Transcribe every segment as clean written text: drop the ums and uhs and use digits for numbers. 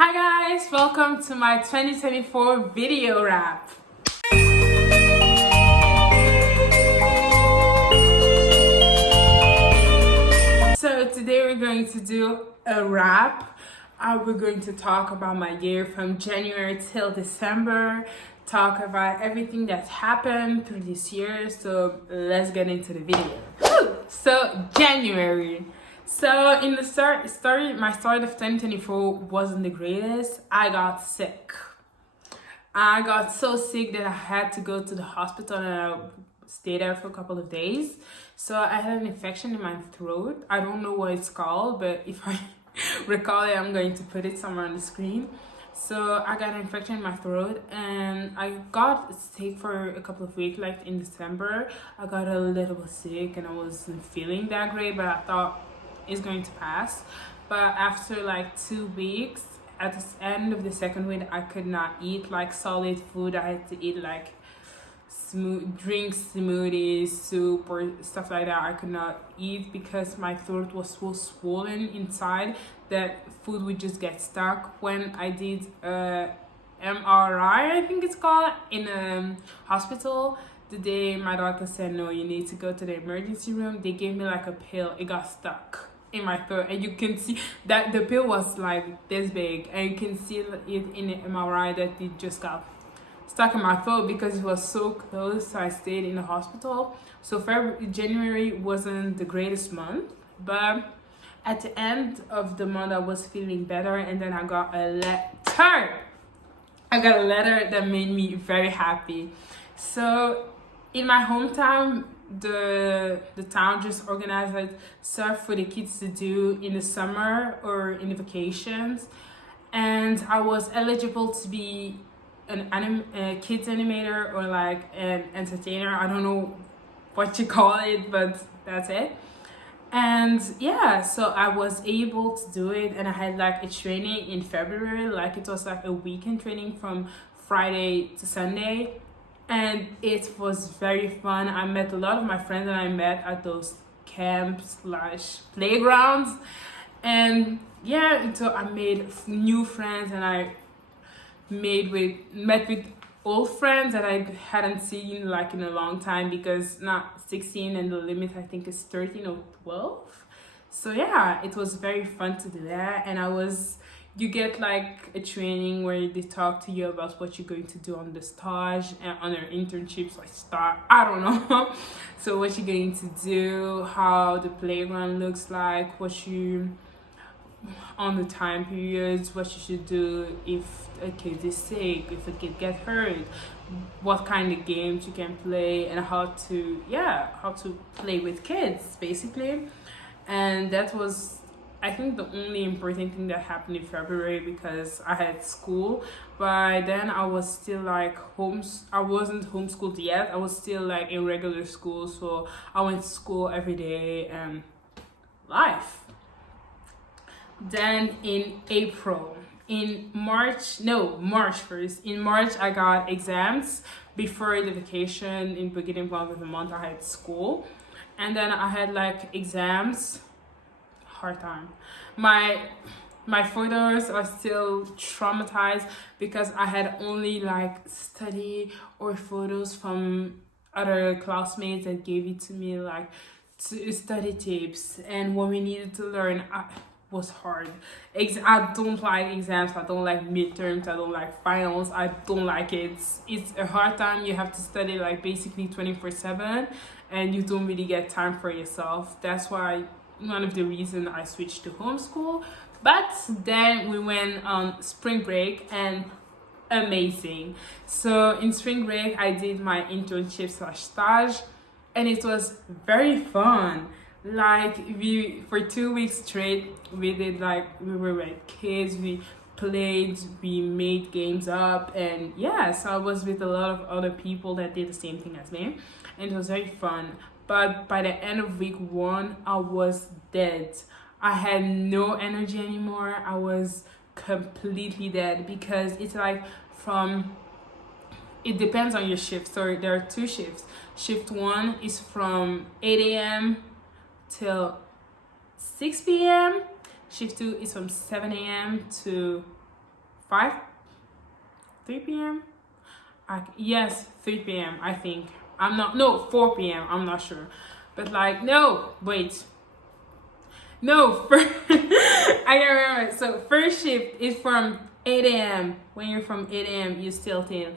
Hi guys, welcome to my 2024 video wrap. So today we're going to do a wrap. We're going to talk about my year from January till December, talk about everything that's happened through this year. So let's get into the video. So January. So in the my start of 2024 wasn't the greatest. I got sick. I got so sick that I had to go to the hospital and I stayed there for a couple of days. So I had an infection in my throat. I don't know what it's called, but if I recall it, I'm going to put it somewhere on the screen. So I got an infection in my throat and I got sick for a couple of weeks. Like in December, I got a little bit sick and I wasn't feeling that great, but I thought it's going to pass. But after like 2 weeks, at the end of the second week, I could not eat like solid food. I had to eat like drinks, smoothies, soup, or stuff like that. I could not eat because my throat was so swollen inside that food would just get stuck. When I did MRI, I think it's called, in a hospital, the day my doctor said, no, you need to go to the emergency room, they gave me like a pill. It got stuck in my throat, and you can see that the pill was like this big, and you can see it in the MRI that it just got stuck in my throat because it was so close. So I stayed in the hospital. So January wasn't the greatest month, but at the end of the month I was feeling better, and then I got a letter. That made me very happy. So in my hometown, the town just organized stuff for the kids to do in the summer or in the vacations, and I was eligible to be a kids animator or like an entertainer. I don't know what you call it, but that's it. And yeah, so I was able to do it, and I had like a training in February. Like it was like a weekend training from Friday to Sunday, and it was very fun. I met a lot of my friends that I met at those camps / playgrounds, and yeah, so I made new friends, and I met with old friends that I hadn't seen like in a long time, because not 16 and the limit I think is 13 or 12. So yeah, it was very fun to do that. And you get like a training where they talk to you about what you're going to do on the stage and on your internships, like I don't know. So what you're going to do, how the playground looks like, on the time periods, what you should do if a kid is sick, if a kid gets hurt, what kind of games you can play, and how to play with kids basically. And that was, I think, the only important thing that happened in February, because I had school. By then I was still like I wasn't homeschooled yet. I was still like in regular school, so I went to school every day and life. Then in March 1st. In March, I got exams. Before the vacation, in beginning of the month, I had school. And then I had like exams. Hard time. My photos are still traumatized because I had only like study or photos from other classmates that gave it to me, like study tips and what we needed to learn. Was hard. I don't like exams. I don't like midterms. I don't like finals. I don't like it. It's a hard time. You have to study like basically 24/7, and you don't really get time for yourself. That's why one of the reasons I switched to homeschool. But then we went on spring break, and amazing. So in spring break, I did my internship / stage, and it was very fun. Like for 2 weeks straight, we were like kids, we played, we made games up, and yeah, so I was with a lot of other people that did the same thing as me, and it was very fun. But by the end of week 1, I was dead. I had no energy anymore. I was completely dead, because it's like it depends on your shift. So there are 2 shifts. Shift 1 is from 8 a.m. till 6 p.m. Shift 2 is from 7 a.m. to 5 3 p.m. Yes, 3 p.m. I think. I'm not, no, 4 p.m. I'm not sure. But like, no, wait. No, I can't remember. So first shift is from 8 a.m. When you're from 8 a.m., you still till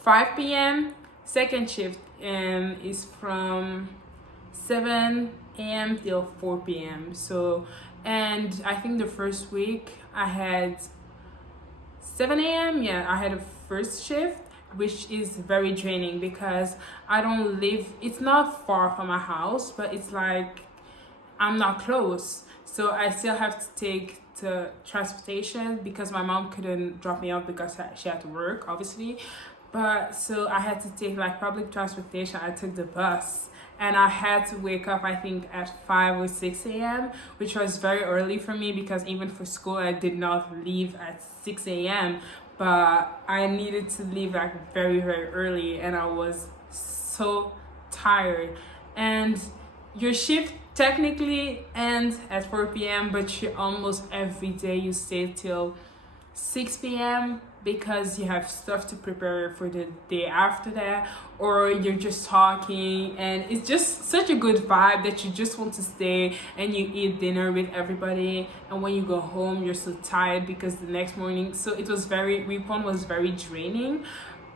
5 p.m. Second shift is from 7 a.m. till 4 p.m. So, and I think the first week I had 7 a.m. Yeah, I had a first shift, which is very draining because I don't live, it's not far from my house, but it's like I'm not close. So I still have to take the transportation because my mom couldn't drop me off because she had to work, obviously. But so I had to take like public transportation. I took the bus and I had to wake up, I think, at 5 or 6 a.m., which was very early for me because even for school, I did not leave at 6 a.m. But I needed to leave like very, very early and I was so tired. And your shift technically ends at 4 p.m., but you almost every day you stay till 6 p.m. because you have stuff to prepare for the day after that, or you're just talking and it's just such a good vibe that you just want to stay and you eat dinner with everybody, and when you go home you're so tired because the next morning. So it was week 1 was very draining,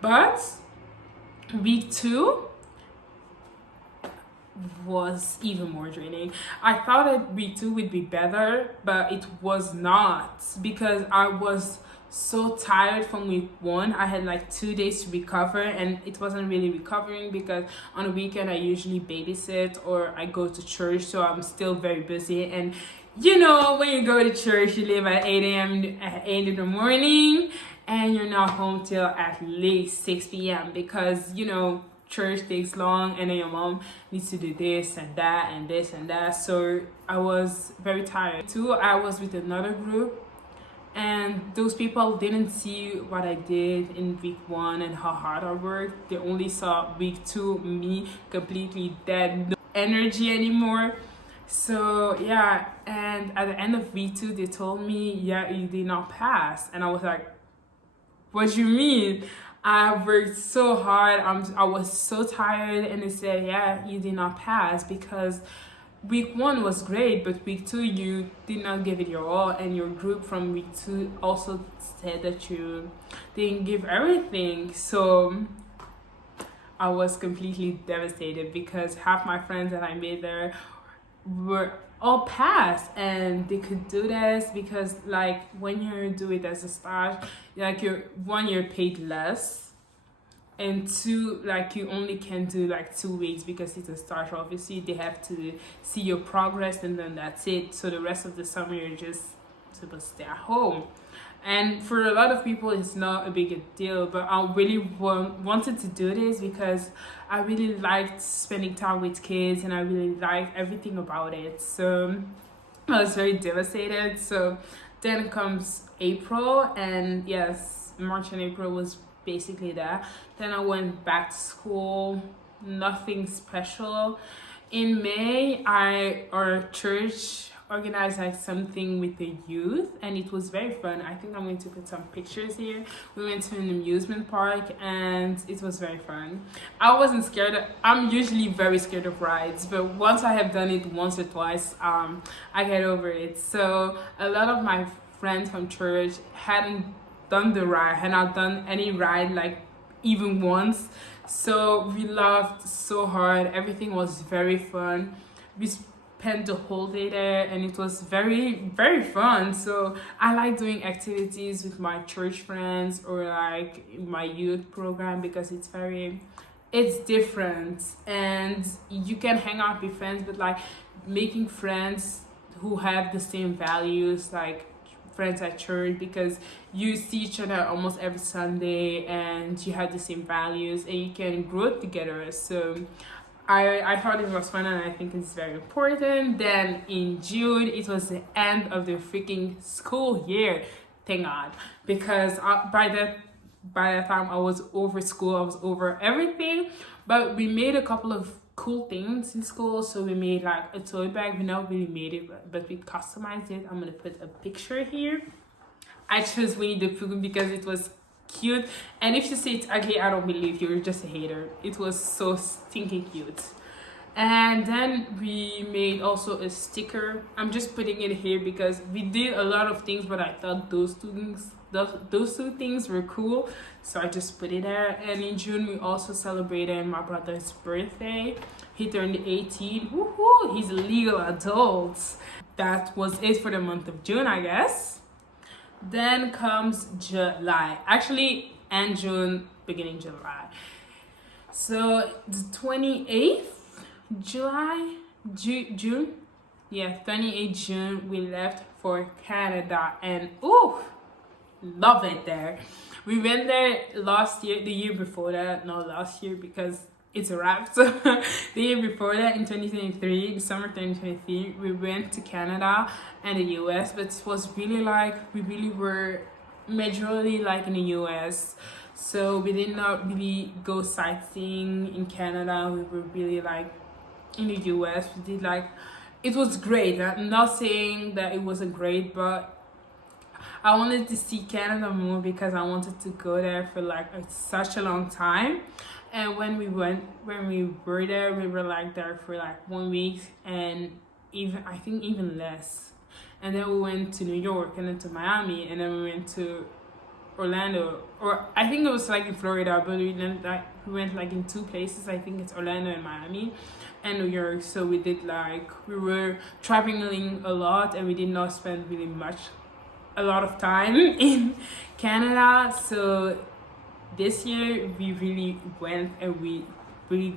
but week 2 was even more draining. I thought that week 2 would be better, but it was not because I was so tired from week 1. I had like 2 days to recover and it wasn't really recovering because on a weekend I usually babysit or I go to church, so I'm still very busy. And you know, when you go to church, you leave at 8 a.m. at 8 in the morning and you're not home till at least 6 p.m. because, you know, church takes long and then your mom needs to do this and that and this and that. So I was very tired. Too, I was with another group and those people didn't see what I did in week 1 and how hard I worked. They only saw week 2 me completely dead, no energy anymore. So yeah, and at the end of week 2 they told me, yeah, you did not pass. And I was like, what do you mean? I worked so hard. I was so tired, and they said, yeah, you did not pass because week 1 was great, but week 2 you did not give it your all, and your group from week 2 also said that you didn't give everything. So I was completely devastated because half my friends that I made there were all passed and they could do this because like when you do it as a stage, like you're paid less, and 2, like you only can do like 2 weeks because it's a stage. Obviously they have to see your progress and then that's it. So the rest of the summer you're just supposed to stay at home. And for a lot of people it's not a big deal, but I really wanted to do this because I really liked spending time with kids and I really liked everything about it. So I was very devastated. So then comes April, and yes, March and April was basically that. Then I went back to school, nothing special. In May, our church organized like something with the youth and it was very fun. I think I'm going to put some pictures here. We went to an amusement park and it was very fun. I wasn't scared. I'm usually very scared of rides, but once I have done it once or twice, I get over it. So a lot of my friends from church hadn't done the ride, had not done any ride like even once. So we laughed so hard. Everything was very fun. We spent the whole day there and it was very, very fun. So I like doing activities with my church friends or like my youth program because it's different and you can hang out with friends, but like making friends who have the same values, like friends at church, because you see each other almost every Sunday and you have the same values and you can grow together. So I thought it was fun and I think it's very important. Then in June, it was the end of the freaking school year. Thank God. Because by that time I was over school, I was over everything. But we made a couple of cool things in school. So we made like a tote bag. We not really made it, but we customized it. I'm gonna put a picture here. I chose Winnie the Pooh because it was cute. And if you say it's ugly, I don't believe you. You're just a hater. It was so stinking cute. And then we made also a sticker. I'm just putting it here because we did a lot of things, but I thought those two things were cool, so I just put it there. And in June we also celebrated my brother's birthday. He turned 18. Woohoo! He's a legal adult. That was it for the month of June, I guess. Then comes July. Actually, and June, beginning July. So the 28th June, yeah, 28th June, we left for Canada, and ooh, love it there. We went there the year before that, not last year because it's a wrap. So the year before that, in 2023, December 2023, we went to Canada and the US, but it was really like, we really were majorly like in the US. So we did not really go sightseeing in Canada. We were really like in the US. We did like, it was great. I'm not saying that it wasn't great, but I wanted to see Canada more because I wanted to go there for like such a long time. And when we were there, we were like there for like 1 week, and I think even less. And then we went to New York, and then to Miami, and then we went to Orlando, or I think it was like in Florida, but we went like in two places. I think it's Orlando and Miami and New York. So we were traveling a lot, and we did not spend really a lot of time in Canada. So this year we really went, and we really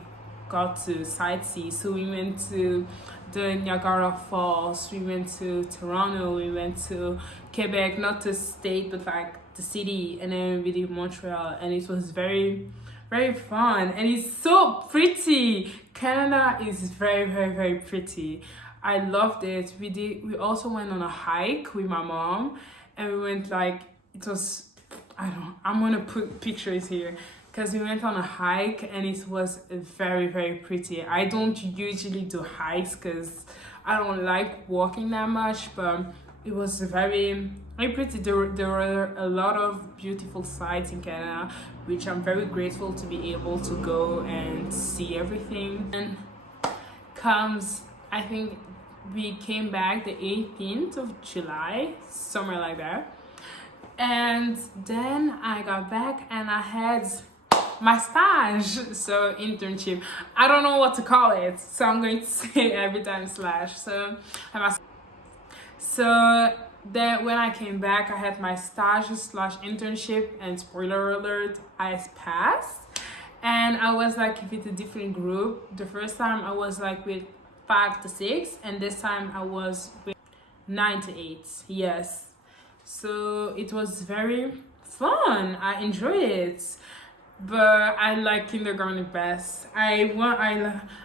got to sightsee. So we went to the Niagara Falls, we went to Toronto, we went to Quebec, not the state but like the city, and then we did Montreal, and it was very, very fun, and it's so pretty. Canada is very, very, very pretty. I loved it. We also went on a hike with my mom, and we went like, it was, I'm gonna put pictures here, because we went on a hike, and it was very, very pretty. I don't usually do hikes because I don't like walking that much, but it was very, very pretty. There were a lot of beautiful sights in Canada, which I'm very grateful to be able to go and see everything. And I think we came back the 18th of July, somewhere like that. And then I got back, and I had my stage, so internship. I don't know what to call it, so I'm going to say every time slash. So then when I came back, I had my stage slash internship, and spoiler alert, I passed. And I was like with a different group. The first time I was like with 5 to 6, and this time I was with 9 to 8. Yes. So it was very fun. I enjoyed it. But I like kindergarten best. I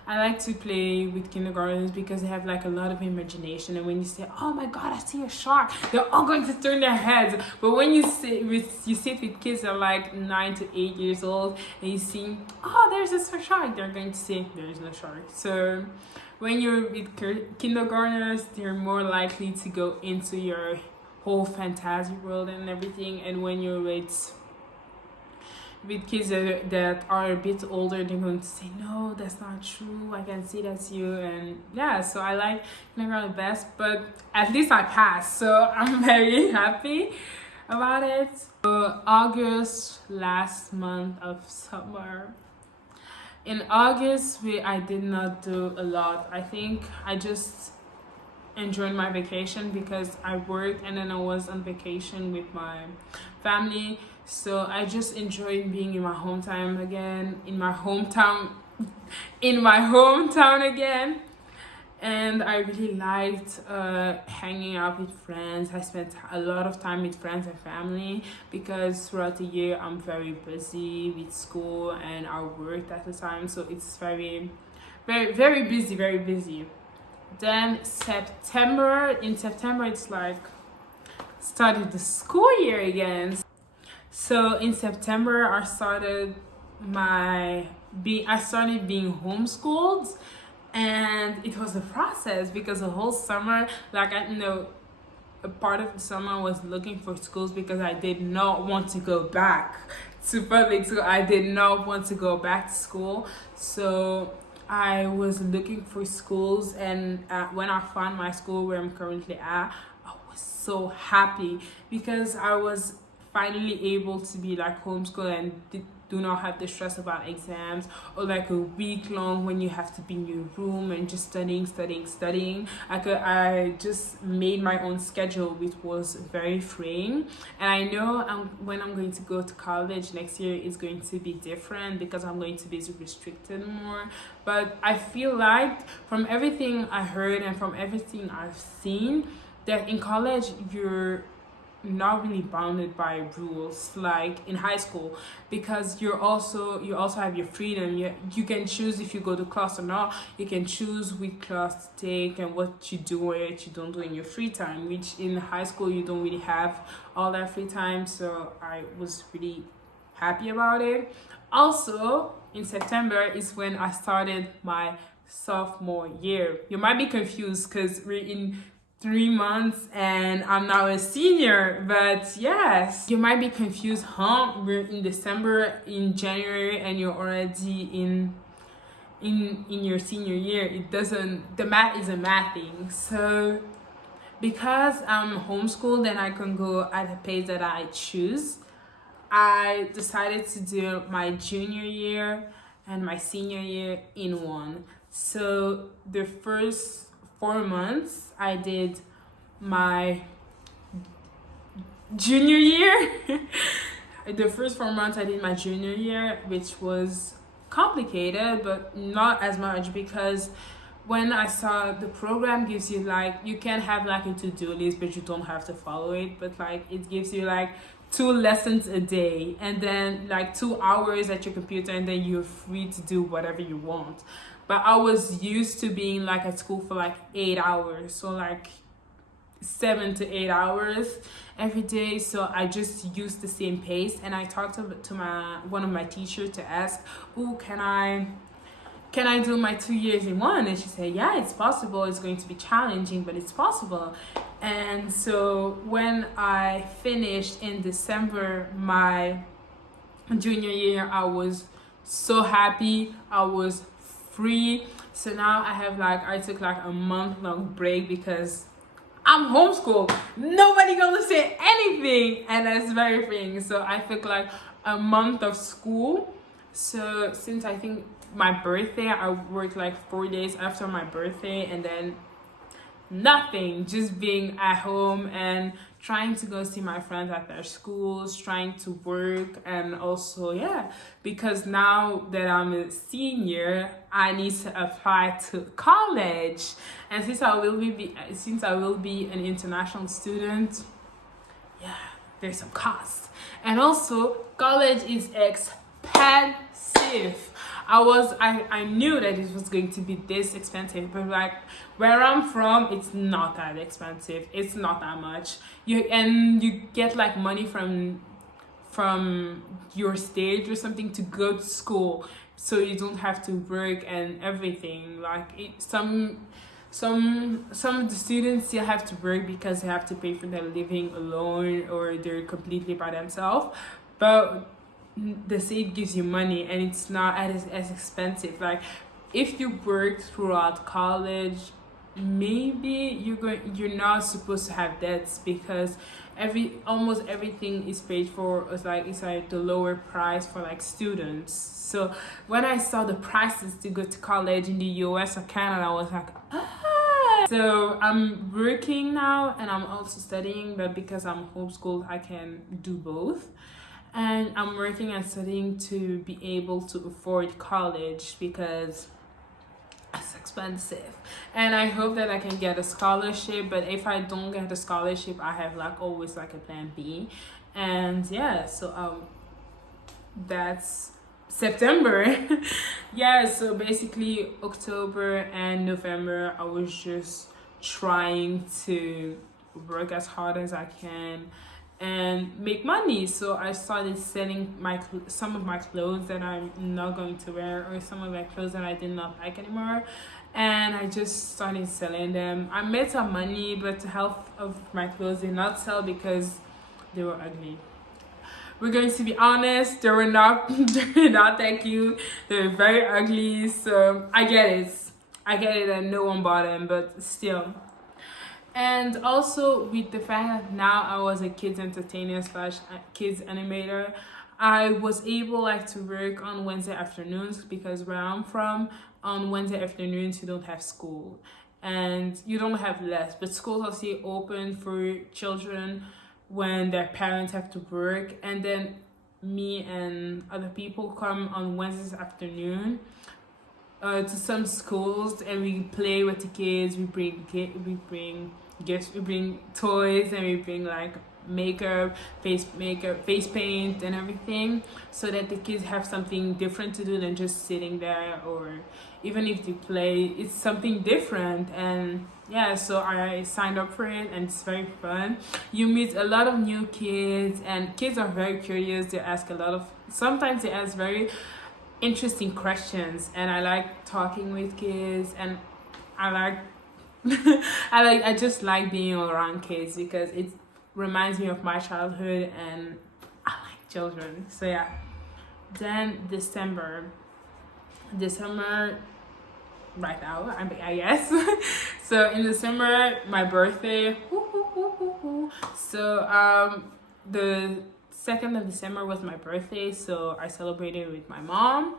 like to play with kindergartens because they have like a lot of imagination, and when you say, "Oh my God, I see a shark," they're all going to turn their heads. But when you sit with kids that are like 9 to 8 years old, and you see, "Oh, there's a shark," they're going to say, "There is no shark." So when you're with kindergartners, they're more likely to go into your whole fantasy world and everything. And when you're with kids that are a bit older, they're going to say, "No, that's not true, I can see that's you." And yeah, so I like kindergarten the best, but at least I passed, so I'm very happy about it. So August, last month of summer. In August, I did not do a lot. I think I just enjoyed my vacation because I worked, and then I was on vacation with my family. So I just enjoyed being in my hometown again, again. And I really liked hanging out with friends. I spent a lot of time with friends and family because throughout the year I'm very busy with school, and I worked at the time. So it's very, very, very busy, very busy. Then in September, it's like started the school year again. So in September, I started being homeschooled, and it was a process because the whole summer, like a part of the summer I was looking for schools because I did not want to go back to public school. I did not want to go back to school. So I was looking for schools, and when I found my school where I'm currently at, I was so happy because I was finally able to be like homeschool and do not have the stress about exams, or like a week long when you have to be in your room and just studying. I just made my own schedule, which was very freeing. And I know when I'm going to go to college next year, it's going to be different because I'm going to be restricted more. But I feel like from everything I heard and from everything I've seen, that in college you're not really bounded by rules like in high school, because you also have your freedom. You can choose if you go to class or not. You can choose which class to take and what you do or what you don't do in your free time, which in high school you don't really have all that free time. So I was really happy about it. Also in September is when I started my sophomore year. You might be confused because we're in 3 months and I'm now a senior, but yes, you might be confused, we're in December, in January, and you're already in your senior year. It doesn't, the math is a math thing. So because I'm homeschooled and I can go at the pace that I choose, I decided to do my junior year and my senior year in one. So the first 4 months I did my junior year. The first 4 months I did my junior year, which was complicated but not as much, because when I saw the program gives you like, you can have like a to-do list but you don't have to follow it, but like it gives you like 2 lessons a day and then like 2 hours at your computer, and then you're free to do whatever you want. But I was used to being like at school for like 8 hours, so like 7 to 8 hours every day. So I just used the same pace, and I talked to one of my teachers to ask, "Oh, can I do my 2 years in one?" And she said, "Yeah, it's possible. It's going to be challenging, but it's possible." And so when I finished in December my junior year, I was so happy. I was free. So now I took like a month-long break because I'm homeschooled. Nobody gonna say anything, and that's very freeing. So I took like a month of school. So since I think my birthday, I worked like 4 days after my birthday, and then nothing, just being at home and trying to go see my friends at their schools, trying to work. And also, yeah, because now that I'm a senior, I need to apply to college, and since I will be an international student, yeah, there's some cost. And also college is expensive. I knew that it was going to be this expensive, but like where I'm from, it's not that expensive. It's not that much. You get like money from your state or something to go to school, so you don't have to work and everything. Like some of the students still have to work because they have to pay for their living alone, or they're completely by themselves. But the state gives you money and it's not as expensive. Like if you work throughout college, maybe you're not supposed to have debts, because almost everything is paid for. It's like the lower price for like students. So when I saw the prices to go to college in the US or Canada, I was like, ah. So I'm working now and I'm also studying, but because I'm homeschooled, I can do both. And I'm working and studying to be able to afford college because it's expensive. And I hope that I can get a scholarship, but if I don't get a scholarship, I have like always like a plan B. And yeah, so that's September. Yeah, so basically October and November I was just trying to work as hard as I can and make money. So I started selling some of my clothes that I'm not going to wear, or some of my clothes that I did not like anymore, and I just started selling them. I made some money, but half of my clothes did not sell because they were ugly. We're going to be honest, they were not that cute. They were very ugly, so I get it that no one bought them, but still. And also with the fact that now I was a kids entertainer slash kids animator, I was able like to work on Wednesday afternoons, because where I'm from, on Wednesday afternoons you don't have school and you don't have less, but schools are still open for children when their parents have to work. And then me and other people come on Wednesdays afternoon to some schools, and we play with the kids. We bring gifts, we bring toys, and we bring like makeup, face paint and everything, so that the kids have something different to do than just sitting there, or even if they play, it's something different. And yeah, so I signed up for it, and it's very fun. You meet a lot of new kids, and kids are very curious. They ask sometimes they ask very interesting questions, and I like talking with kids, and I like I just like being around kids because it reminds me of my childhood, and I like children. So yeah. Then December right now, I guess. So in December, my birthday. So the 2nd of December was my birthday, so I celebrated with my mom.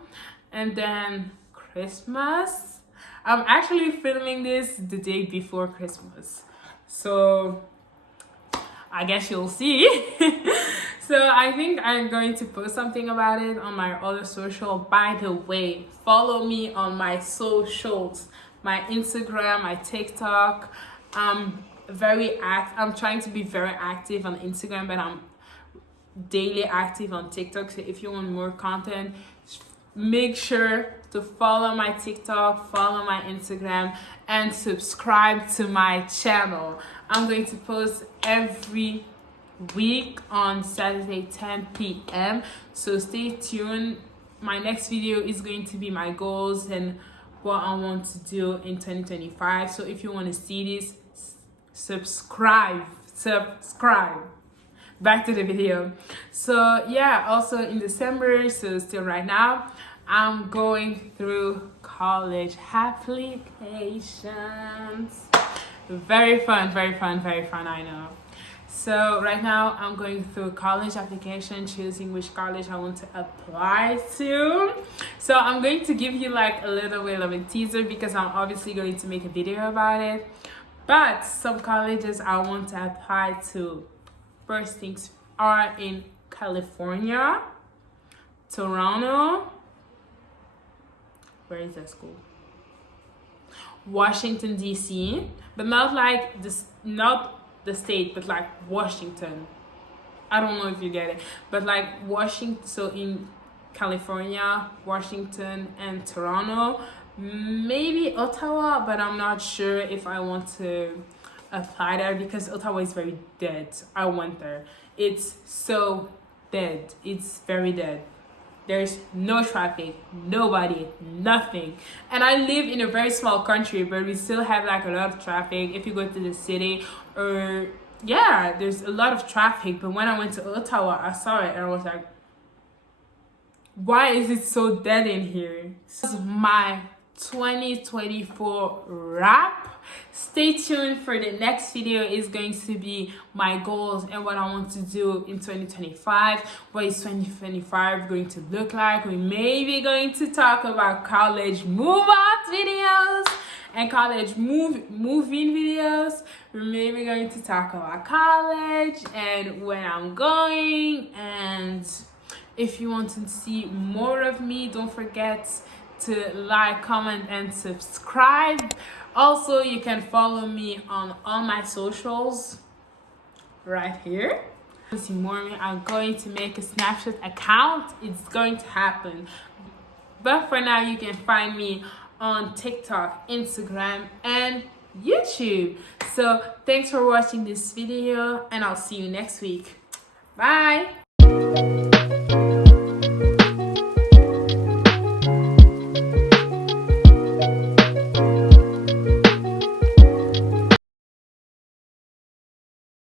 And then Christmas, I'm actually filming this the day before Christmas, so I guess you'll see. So I think I'm going to post something about it on my other social. By the way, follow me on my socials, my Instagram, my TikTok. I'm trying to be very active on Instagram, but I'm daily active on TikTok. So if you want more content, make sure to follow my TikTok, follow my Instagram, and subscribe to my channel. I'm going to post every week on Saturday 10 p.m. so stay tuned. My next video is going to be my goals and what I want to do in 2025. So if you want to see this, subscribe. Back to the video. So yeah, also in December, so still right now, I'm going through college applications. Very fun, I know. So right now I'm going through college application, choosing which college I want to apply to. So I'm going to give you like a little bit of a teaser, because I'm obviously going to make a video about it. But some colleges I want to apply to, first things are in California, Toronto, where is that school? Washington DC, but not like this, not the state, but like Washington. I don't know if you get it, but like Washington. So in California, Washington, and Toronto, maybe Ottawa, but I'm not sure if I want to apply there, because Ottawa is very dead. I went there. It's so dead. It's very dead. There's no traffic, nobody, nothing. And I live in a very small country, but we still have like a lot of traffic. If you go to the city, or yeah, there's a lot of traffic. But when I went to Ottawa, I saw it and I was like, why is it so dead in here? This is my 2024 wrap. Stay tuned for the next video. Is going to be my goals and what I want to do in 2025. What is 2025 going to look like? We may be going to talk about college move out videos and college move-in videos. We may be going to talk about college and where I'm going. And if you want to see more of me, don't forget to like, comment, and subscribe. Also, you can follow me on all my socials right here. To see more of me, I'm going to make a Snapchat account. It's going to happen. But for now, you can find me on TikTok, Instagram, and YouTube. So thanks for watching this video, and I'll see you next week. Bye.